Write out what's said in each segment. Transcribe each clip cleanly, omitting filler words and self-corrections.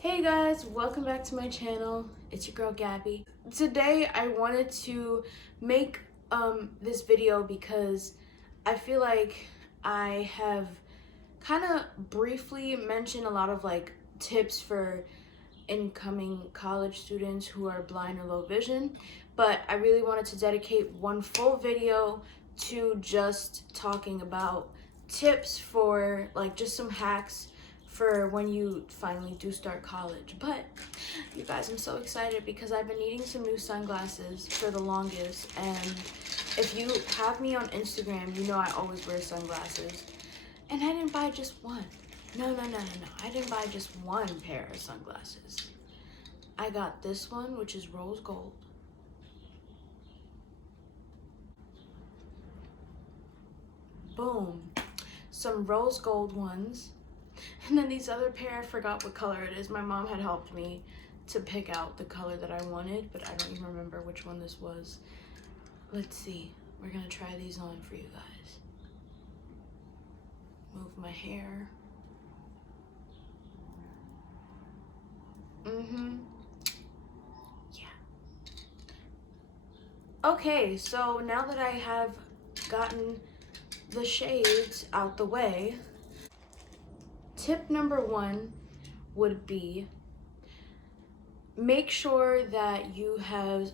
Hey guys, welcome back to my channel. It's your girl Gabby. Today I wanted to make this video because I feel like I have kind of briefly mentioned a lot of tips for incoming college students who are blind or low vision, but I really wanted to dedicate one full video to just talking about tips for just some hacks for when you finally do start college. But you guys, I'm so excited because I've been needing some new sunglasses for the longest, and if you have me on Instagram, you know I always wear sunglasses. And I didn't buy just one. No. I didn't buy just one pair of sunglasses. I got this one, which is rose gold. Boom. Some rose gold ones. And then these other pair, I forgot what color it is. My mom had helped me to pick out the color that I wanted, but I don't even remember which one this was. Let's see. We're gonna try these on for you guys. Move my hair. Yeah. Okay, so now that I have gotten the shades out the way, tip number one would be make sure that you have,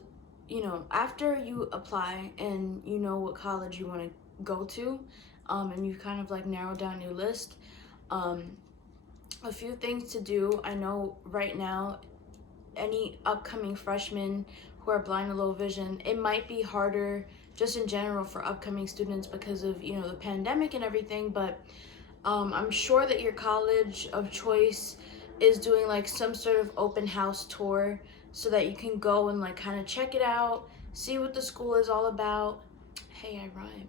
after you apply and you know what college you want to go to, and you kind of narrowed down your list, a few things to do. I know right now, any upcoming freshmen who are blind or low vision, it might be harder just in general for upcoming students because of, the pandemic and everything, but I'm sure that your college of choice is doing some sort of open house tour so that you can go and kind of check it out, see what the school is all about. Hey, I rhymed.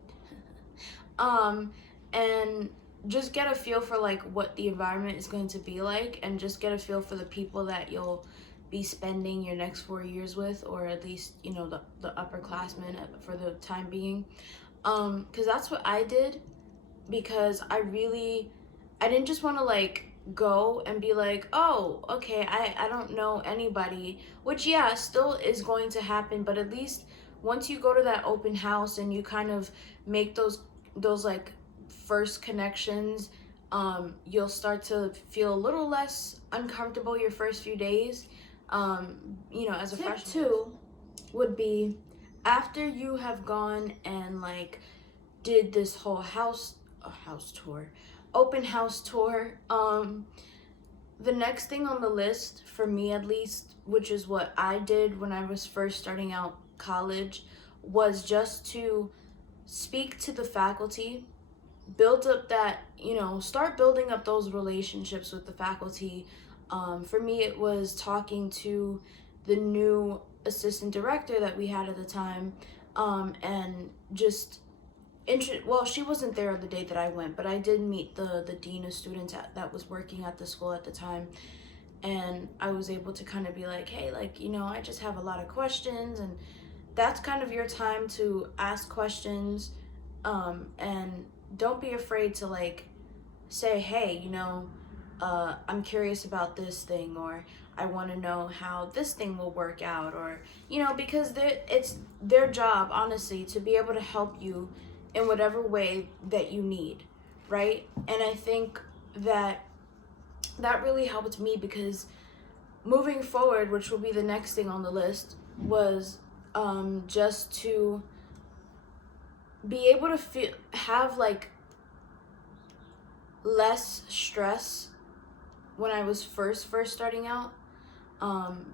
And just get a feel for what the environment is going to be like, and just get a feel for the people that you'll be spending your next 4 years with, or at least the upperclassmen for the time being, because that's what I did. Because I didn't just want to go and be like, oh, okay, I don't know anybody, which yeah, still is going to happen, but at least once you go to that open house and you kind of make those first connections, you'll start to feel a little less uncomfortable your first few days, as a freshman. Tip two would be, after you have gone and did this whole open house tour, the next thing on the list, for me at least, which is what I did when I was first starting out college, was just to speak to the faculty, build up that, start building up those relationships with the faculty. For me, it was talking to the new assistant director that we had at the time, and just well, she wasn't there the day that I went, but I did meet the dean of students that was working at the school at the time, and I was able to kind of be like, hey, I just have a lot of questions, and that's kind of your time to ask questions, and don't be afraid to say, hey, I'm curious about this thing, or I want to know how this thing will work out, or because it's their job, honestly, to be able to help you in whatever way that you need, right? And I think that really helped me, because moving forward, which will be the next thing on the list, was just to be able to have less stress when I was first starting out,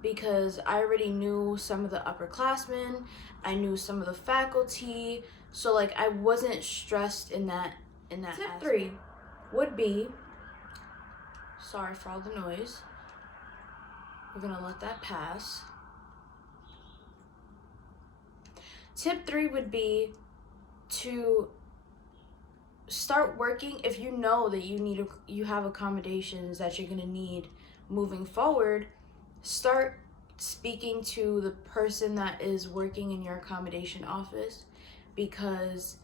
because I already knew some of the upperclassmen, I knew some of the faculty, so I wasn't stressed in that Tip aspect. 3 would be, sorry for all the noise, we're gonna let that pass. Tip 3 would be to start working. If you know that you have accommodations that you're gonna need moving forward, start speaking to the person that is working in your accommodation office, because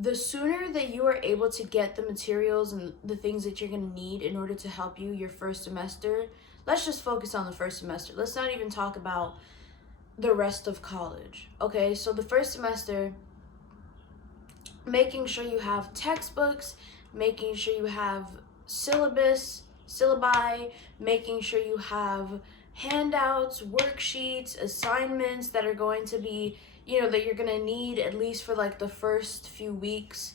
the sooner that you are able to get the materials and the things that you're going to need in order to help you your first semester, let's just focus on the first semester. Let's not even talk about the rest of college. Okay, so the first semester, making sure you have textbooks, making sure you have syllabi, making sure you have handouts, worksheets, assignments that are going to be, that you're going to need at least for like the first few weeks.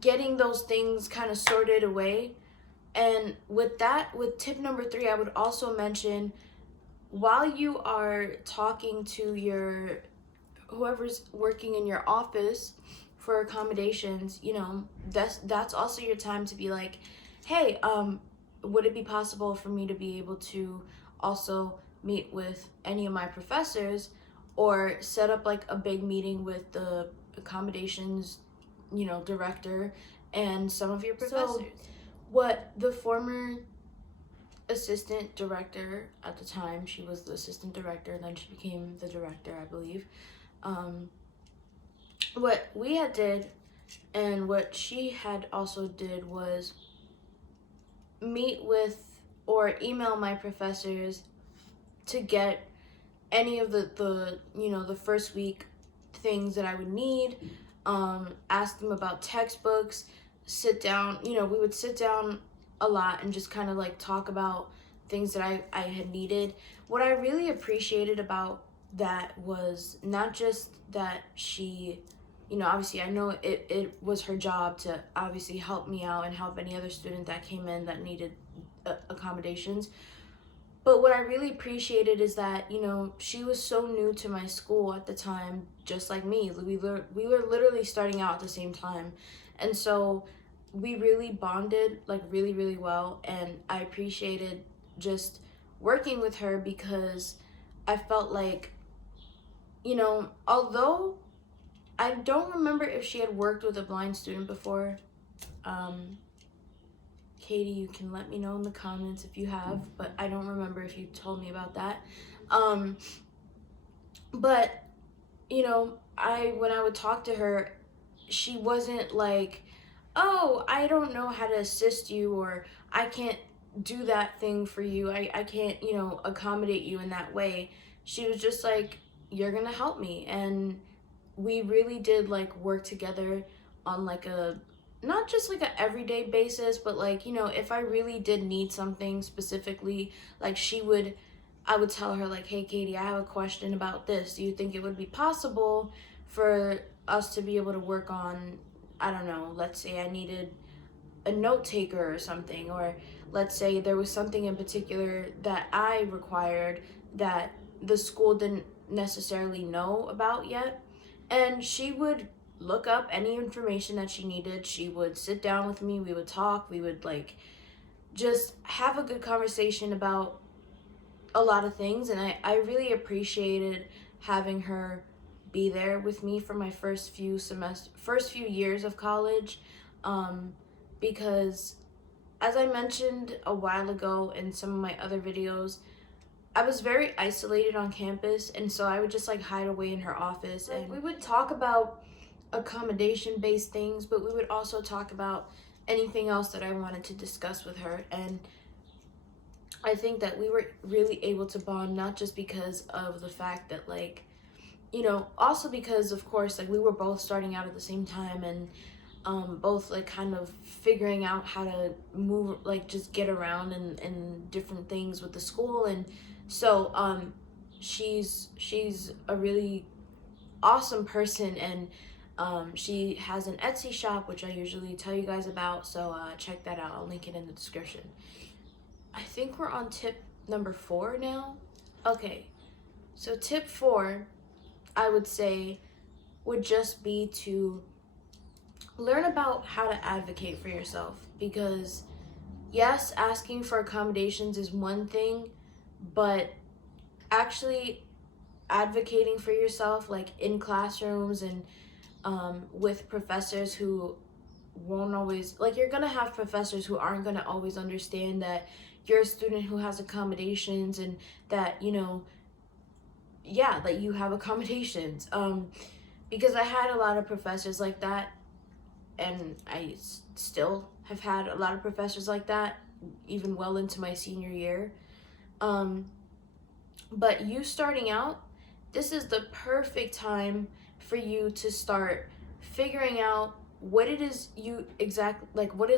Getting those things kind of sorted away. And with tip number 3, I would also mention, while you are talking to whoever's working in your office for accommodations, that's also your time to be like, hey, would it be possible for me to be able to also meet with any of my professors, or set up like a big meeting with the accommodations, director and some of your professors. So, what the former assistant director at the time, she was the assistant director, and then she became the director, I believe. What we had did, and what she had also did, was meet with or email my professors to get any of the first week things that I would need, ask them about textbooks, sit down, we would sit down a lot and just kind of like talk about things that I had needed. What I really appreciated about that was not just that she, obviously I know it was her job to obviously help me out and help any other student that came in that needed accommodations. But what I really appreciated is that, she was so new to my school at the time, just like me. We were literally starting out at the same time. And so we really bonded like really, really well. And I appreciated just working with her, because I felt like, although I don't remember if she had worked with a blind student before. Katie, you can let me know in the comments if you have, but I don't remember if you told me about that. But, when I would talk to her, she wasn't like, oh, I don't know how to assist you, or I can't do that thing for you. I can't, accommodate you in that way. She was just like, you're gonna help me. And we really did like work together on like not just like a everyday basis, but like, if I really did need something specifically, like I would tell her like, hey Katie, I have a question about this. Do you think it would be possible for us to be able to work on, I don't know, let's say I needed a note taker or something, or let's say there was something in particular that I required that the school didn't necessarily know about yet. And she would look up any information that she needed. She would sit down with me, we would talk, we would like just have a good conversation about a lot of things. And I really appreciated having her be there with me for my first few years of college, because as I mentioned a while ago in some of my other videos, I was very isolated on campus, and so I would just like hide away in her office, and we would talk about accommodation-based things, but we would also talk about anything else that I wanted to discuss with her. And I think that we were really able to bond, not just because of the fact that like, also because of course like we were both starting out at the same time, and both like kind of figuring out how to move, like just get around and different things with the school. And so she's a really awesome person, and she has an Etsy shop, which I usually tell you guys about, so check that out. I'll link it in the description. I think we're on tip number 4 now. Okay, so tip 4, I would say, would just be to learn about how to advocate for yourself. Because yes, asking for accommodations is one thing, but actually advocating for yourself, like in classrooms and with professors who won't always, like, you're gonna have professors who aren't gonna always understand that you're a student who has accommodations, and that, that you have accommodations. because I had a lot of professors like that, and I still have had a lot of professors like that, even well into my senior year. Um, but you starting out, this is the perfect time for you to start figuring out what it is you exactly like, what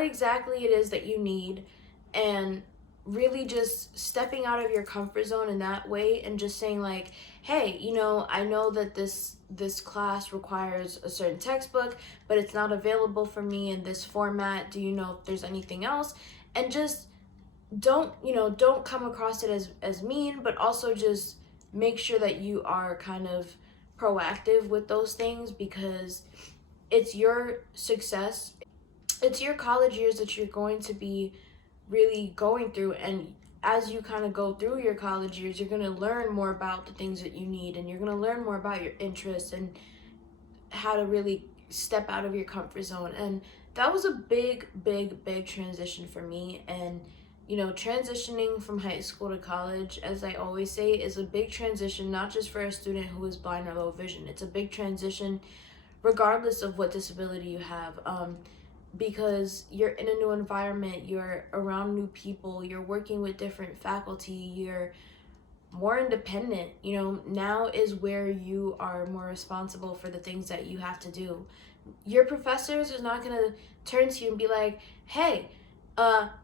exactly it is that you need, and really just stepping out of your comfort zone in that way, and just saying like, hey, I know that this class requires a certain textbook, but it's not available for me in this format. Do you know if there's anything else? And just don't come across it as mean, but also just make sure that you are kind of proactive with those things, because it's your success, it's your college years that you're going to be really going through. And as you kind of go through your college years, you're going to learn more about the things that you need, and you're going to learn more about your interests and how to really step out of your comfort zone. And that was a big transition for me. And transitioning from high school to college, as I always say, is a big transition, not just for a student who is blind or low vision. It's a big transition regardless of what disability you have, because you're in a new environment, you're around new people, you're working with different faculty, you're more independent. Now is where you are more responsible for the things that you have to do. Your professors are not going to turn to you and be like, hey,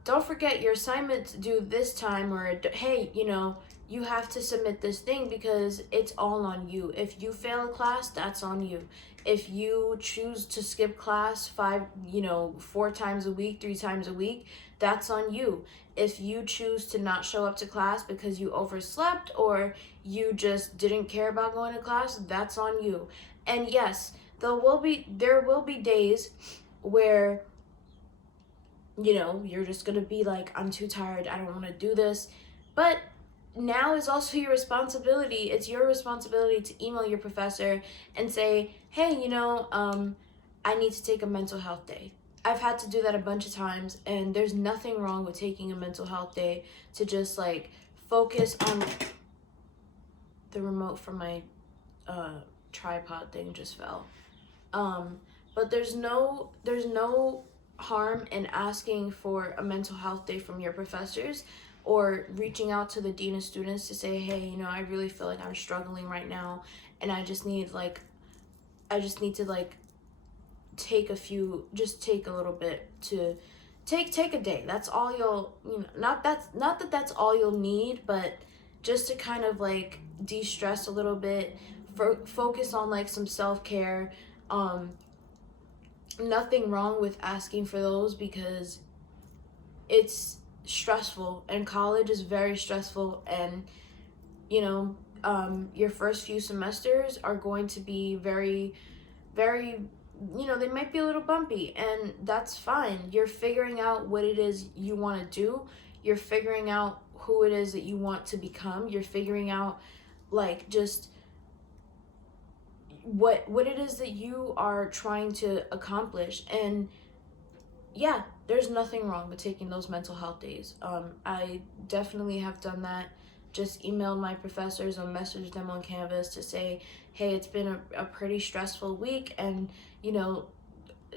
don't forget your assignment's due this time, or hey, you have to submit this thing, because it's all on you. If you fail a class, that's on you. If you choose to skip class 4 times a week, 3 times a week, that's on you. If you choose to not show up to class because you overslept, or you just didn't care about going to class, that's on you. And yes, there will be days where you're just gonna be like, I'm too tired, I don't want to do this. But now is also your responsibility. It's your responsibility to email your professor and say, hey, I need to take a mental health day. I've had to do that a bunch of times, and there's nothing wrong with taking a mental health day to just like focus on the remote from my tripod thing just fell. But there's no harm in asking for a mental health day from your professors, or reaching out to the dean of students to say, hey, I really feel like I'm struggling right now, and I just need to like take a little bit to take a day. That's all you'll, not that that's all you'll need, but just to kind of like de-stress a little bit, focus on like some self-care. Nothing wrong with asking for those, because it's stressful, and college is very stressful. And your first few semesters are going to be very, they might be a little bumpy, and that's fine. You're figuring out what it is you want to do, you're figuring out who it is that you want to become, you're figuring out like just what it is that you are trying to accomplish. And yeah, there's nothing wrong with taking those mental health days. I definitely have done that. Just emailed my professors or messaged them on Canvas to say, hey, it's been a pretty stressful week, and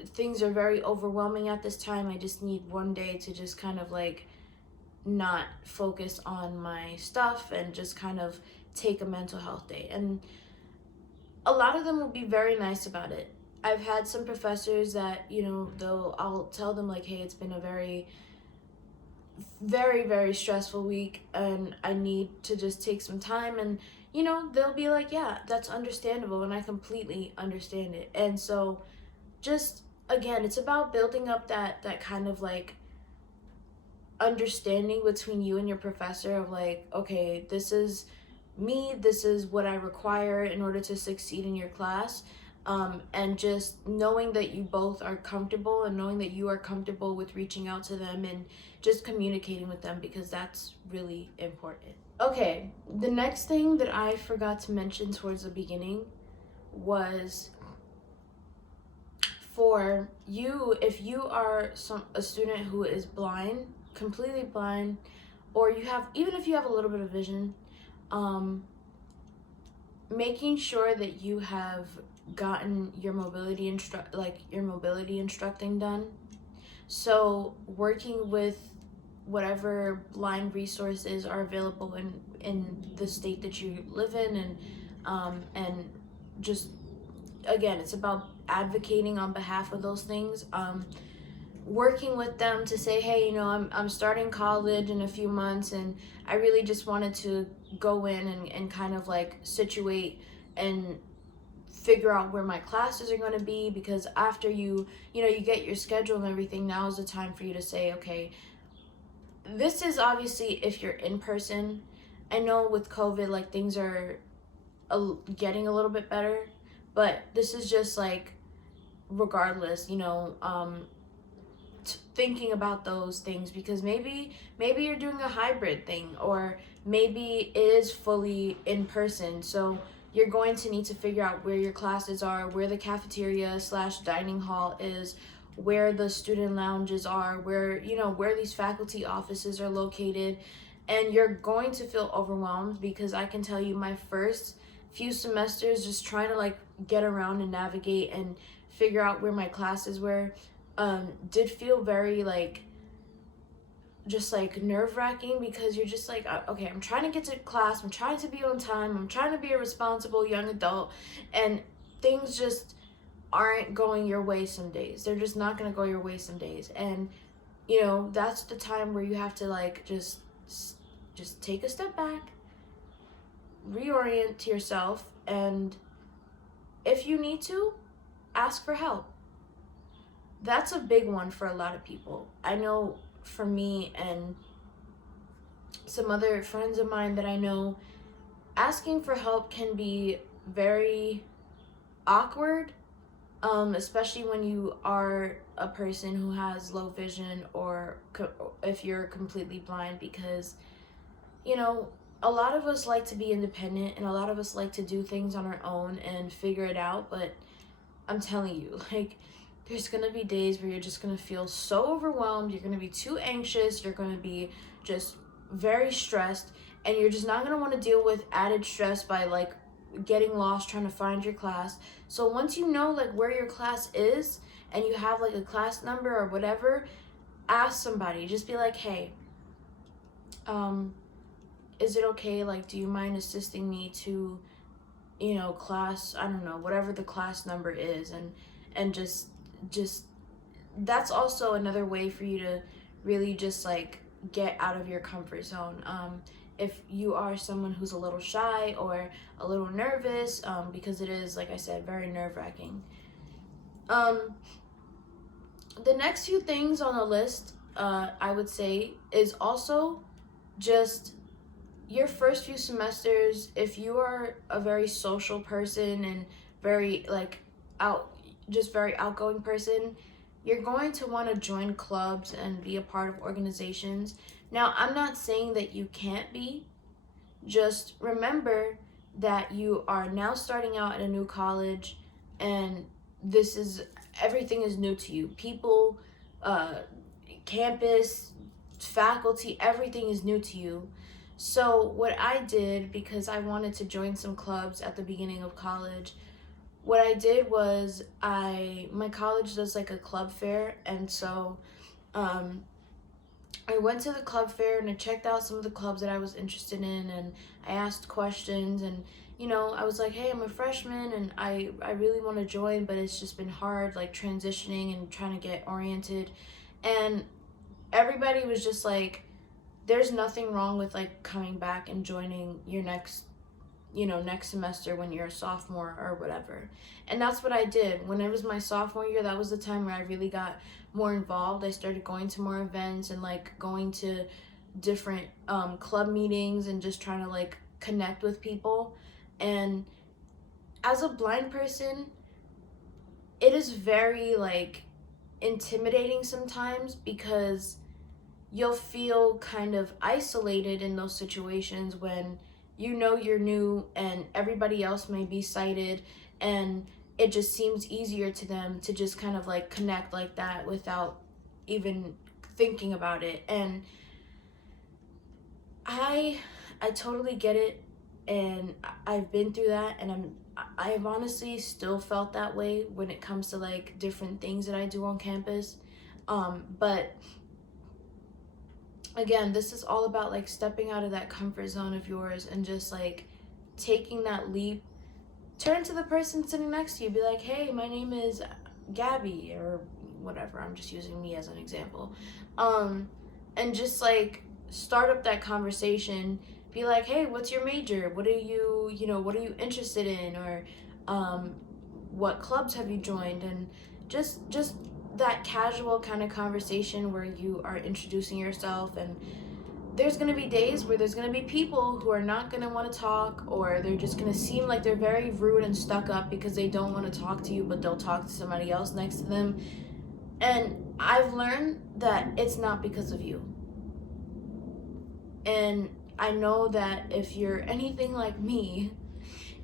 things are very overwhelming at this time. I just need one day to just kind of like not focus on my stuff, and just kind of take a mental health day. And a lot of them will be very nice about it. I've had some professors that, I'll tell them like, hey, it's been a very, very stressful week, and I need to just take some time. And, they'll be like, yeah, that's understandable, and I completely understand it. And so just, again, it's about building up that kind of like understanding between you and your professor of like, okay, this is me, this is what I require in order to succeed in your class. And just knowing that you both are comfortable, and knowing that you are comfortable with reaching out to them and just communicating with them, because that's really important. Okay, the next thing that I forgot to mention towards the beginning was, for you, if you are a student who is blind, completely blind, or even if you have a little bit of vision, making sure that you have gotten your mobility instructing done. So working with whatever blind resources are available in the state that you live in, and just, again, it's about advocating on behalf of those things. Working with them to say, hey, I'm starting college in a few months, and I really just wanted to go in and kind of like situate and figure out where my classes are going to be, because after you get your schedule and everything, now is the time for you to say, okay, this is obviously if you're in person. I know with COVID, like, things are getting a little bit better, but this is just like, regardless, thinking about those things, because maybe you're doing a hybrid thing, or maybe it is fully in person. So you're going to need to figure out where your classes are, where the cafeteria slash dining hall is, where the student lounges are, where these faculty offices are located. And you're going to feel overwhelmed, because I can tell you, my first few semesters just trying to like get around and navigate and figure out where my classes were, did feel very like, just like nerve-wracking, because you're just like, okay, I'm trying to get to class, I'm trying to be on time, I'm trying to be a responsible young adult, and things just aren't going your way some days. They're just not going to go your way some days. And that's the time where you have to like just take a step back, reorient to yourself, and if you need to, ask for help. That's a big one for a lot of people. I know for me and some other friends of mine that I know, asking for help can be very awkward, especially when you are a person who has low vision, or if you're completely blind, because a lot of us like to be independent, and a lot of us like to do things on our own and figure it out. But I'm telling you, like, there's gonna be days where you're just gonna feel so overwhelmed, you're gonna be too anxious, you're gonna be just very stressed, and you're just not gonna want to deal with added stress by like getting lost trying to find your class. So once you know like where your class is, and you have like a class number or whatever, ask somebody. Just be like, hey, is it okay, like, do you mind assisting me to class, I don't know, whatever the class number is. And just that's also another way for you to really just like get out of your comfort zone. If you are someone who's a little shy or a little nervous, because it is, like I said, very nerve-wracking. The next few things on the list, I would say, is also just your first few semesters. If you are a very social person and very like very outgoing person, you're going to want to join clubs and be a part of organizations. Now, I'm not saying that you can't be. Just remember that you are now starting out at a new college, and everything is new to you. People, campus, faculty, everything is new to you. So what I did, because I wanted to join some clubs at the beginning of college, what I did was my college does like a club fair, and so I went to the club fair and I checked out some of the clubs that I was interested in, and I asked questions, and I was like, hey, I'm a freshman and I really want to join, but it's just been hard like transitioning and trying to get oriented. And everybody was just like, there's nothing wrong with like coming back and joining your next semester when you're a sophomore or whatever. And that's what I did. When it was my sophomore year, that was the time where I really got more involved. I started going to more events and like going to different club meetings and just trying to like connect with people. And as a blind person, it is very like intimidating sometimes, because you'll feel kind of isolated in those situations when you're new and everybody else may be sighted, and it just seems easier to them to just kind of like connect like that without even thinking about it. And I totally get it. and I've been through that, and I've honestly still felt that way when it comes to like different things that I do on campus. But again, this is all about like stepping out of that comfort zone of yours and just like taking that leap. Turn to the person sitting next to you, be like, hey, my name is Gabby, or whatever. I'm just using me as an example. And just like start up that conversation. Be like, hey, what's your major? What are you, what are you interested in? Or what clubs have you joined? And just that casual kind of conversation where you are introducing yourself. And there's going to be days where there's going to be people who are not going to want to talk, or they're just going to seem like they're very rude and stuck up because they don't want to talk to you, but they'll talk to somebody else next to them. And I've learned that it's not because of you. And I know that if you're anything like me,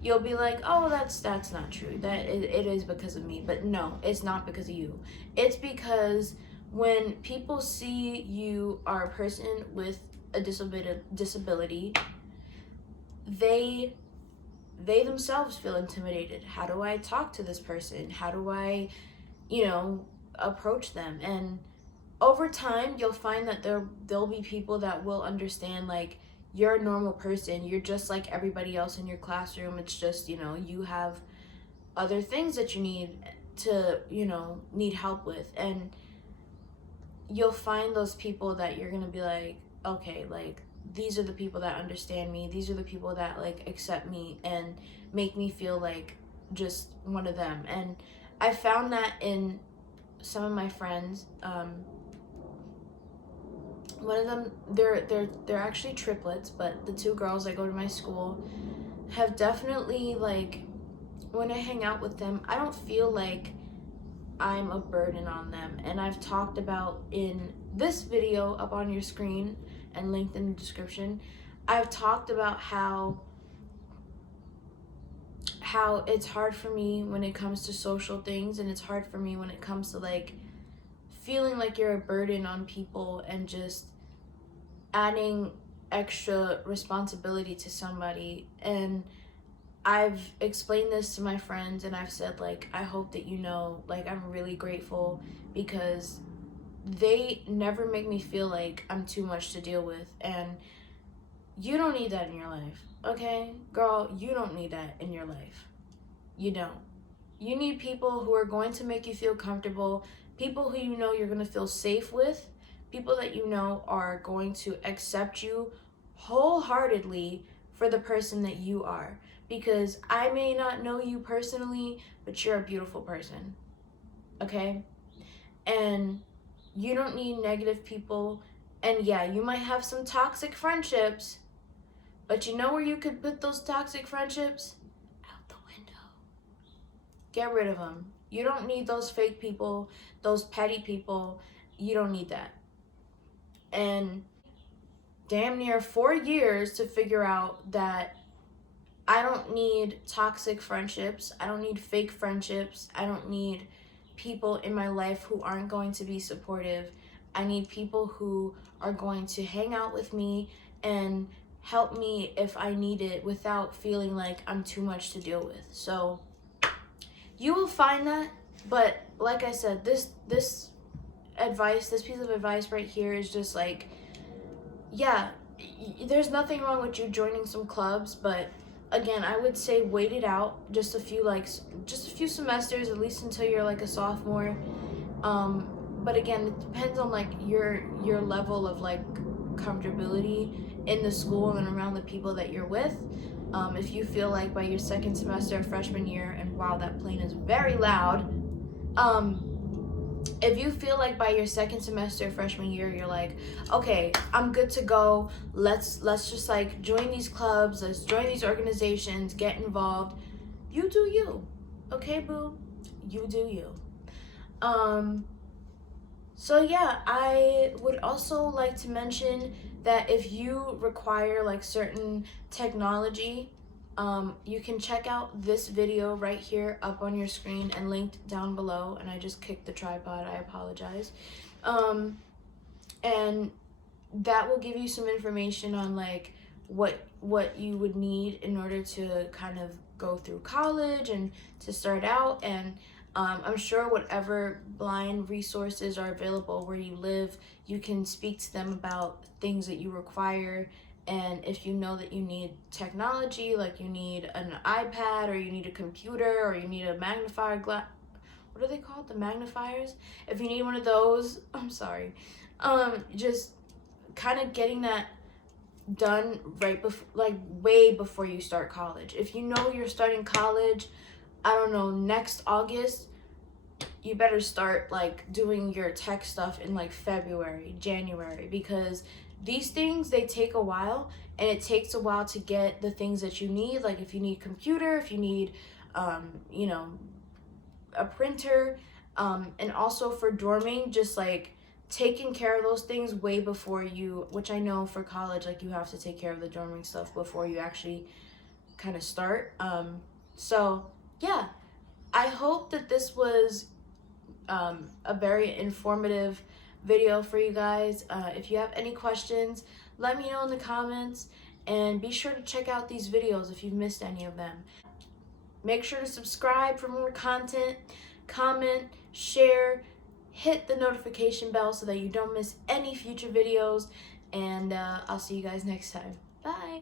you'll be like, oh, that's not true. That it is because of me. But no, it's not because of you. It's because when people see you are a person with a disability, they themselves feel intimidated. How do I talk to this person? How do I, approach them? And over time, you'll find that there'll be people that will understand, like, you're a normal person. You're just like everybody else in your classroom. It's just, you have other things that you need help with. And you'll find those people that you're going to be like, okay, like, these are the people that understand me. These are the people that, like, accept me and make me feel like just one of them. And I found that in some of my friends. One of them, they're actually triplets, but the two girls that go to my school have definitely, like, when I hang out with them, I don't feel like I'm a burden on them. And I've talked about in this video up on your screen and linked in the description, I've talked about how it's hard for me when it comes to social things, and it's hard for me when it comes to, like, feeling like you're a burden on people and just adding extra responsibility to somebody. And I've explained this to my friends, and I've said, like, I hope that like, I'm really grateful because they never make me feel like I'm too much to deal with. And you don't need that in your life, okay? Girl, you don't need that in your life. You don't. You need people who are going to make you feel comfortable, people who you're going to feel safe with, people that are going to accept you wholeheartedly for the person that you are. Because I may not know you personally, but you're a beautiful person, okay? And you don't need negative people. And yeah, you might have some toxic friendships, but you know where you could put those toxic friendships? Out the window. Get rid of them. You don't need those fake people, those petty people. You don't need that. And damn near 4 years to figure out that I don't need toxic friendships. I don't need fake friendships. I don't need people in my life who aren't going to be supportive. I need people who are going to hang out with me and help me if I need it without feeling like I'm too much to deal with. So you will find that, but like I said, this piece of advice right here is just like, yeah, there's nothing wrong with you joining some clubs, but again, I would say wait it out just a few semesters, at least until you're like a sophomore. But again, it depends on like your level of like comfortability in the school and around the people that you're with. If you feel like by your second semester of freshman year, and wow, that plane is very loud. If you feel like by your second semester freshman year, you're like, okay, I'm good to go. Let's just like join these clubs. Let's join these organizations. Get involved. You do you, okay, boo? You do you. So yeah, I would also like to mention that if you require like certain technology, you can check out this video right here up on your screen and linked down below. And I just kicked the tripod, I apologize. And that will give you some information on like what you would need in order to kind of go through college and to start out. And I'm sure whatever blind resources are available where you live, you can speak to them about things that you require. And if you know that you need technology, like you need an iPad or you need a computer or you need a magnifier glass, what are they called? The magnifiers? If you need one of those, I'm sorry. Just kind of getting that done right before, like way before you start college. If you know you're starting college, I don't know, next August, you better start like doing your tech stuff in like February, January, because these things, they take a while, and it takes a while to get the things that you need. Like if you need computer, if you need you know, a printer, and also for dorming, just like taking care of those things way before you, which I know for college, like you have to take care of the dorming stuff before you actually kind of start. So yeah, I hope that this was a very informative video for you guys. If you have any questions, let me know in the comments, and be sure to check out these videos if you've missed any of them. Make sure to subscribe for more content, comment, share, hit the notification bell so that you don't miss any future videos, and I'll see you guys next time. Bye!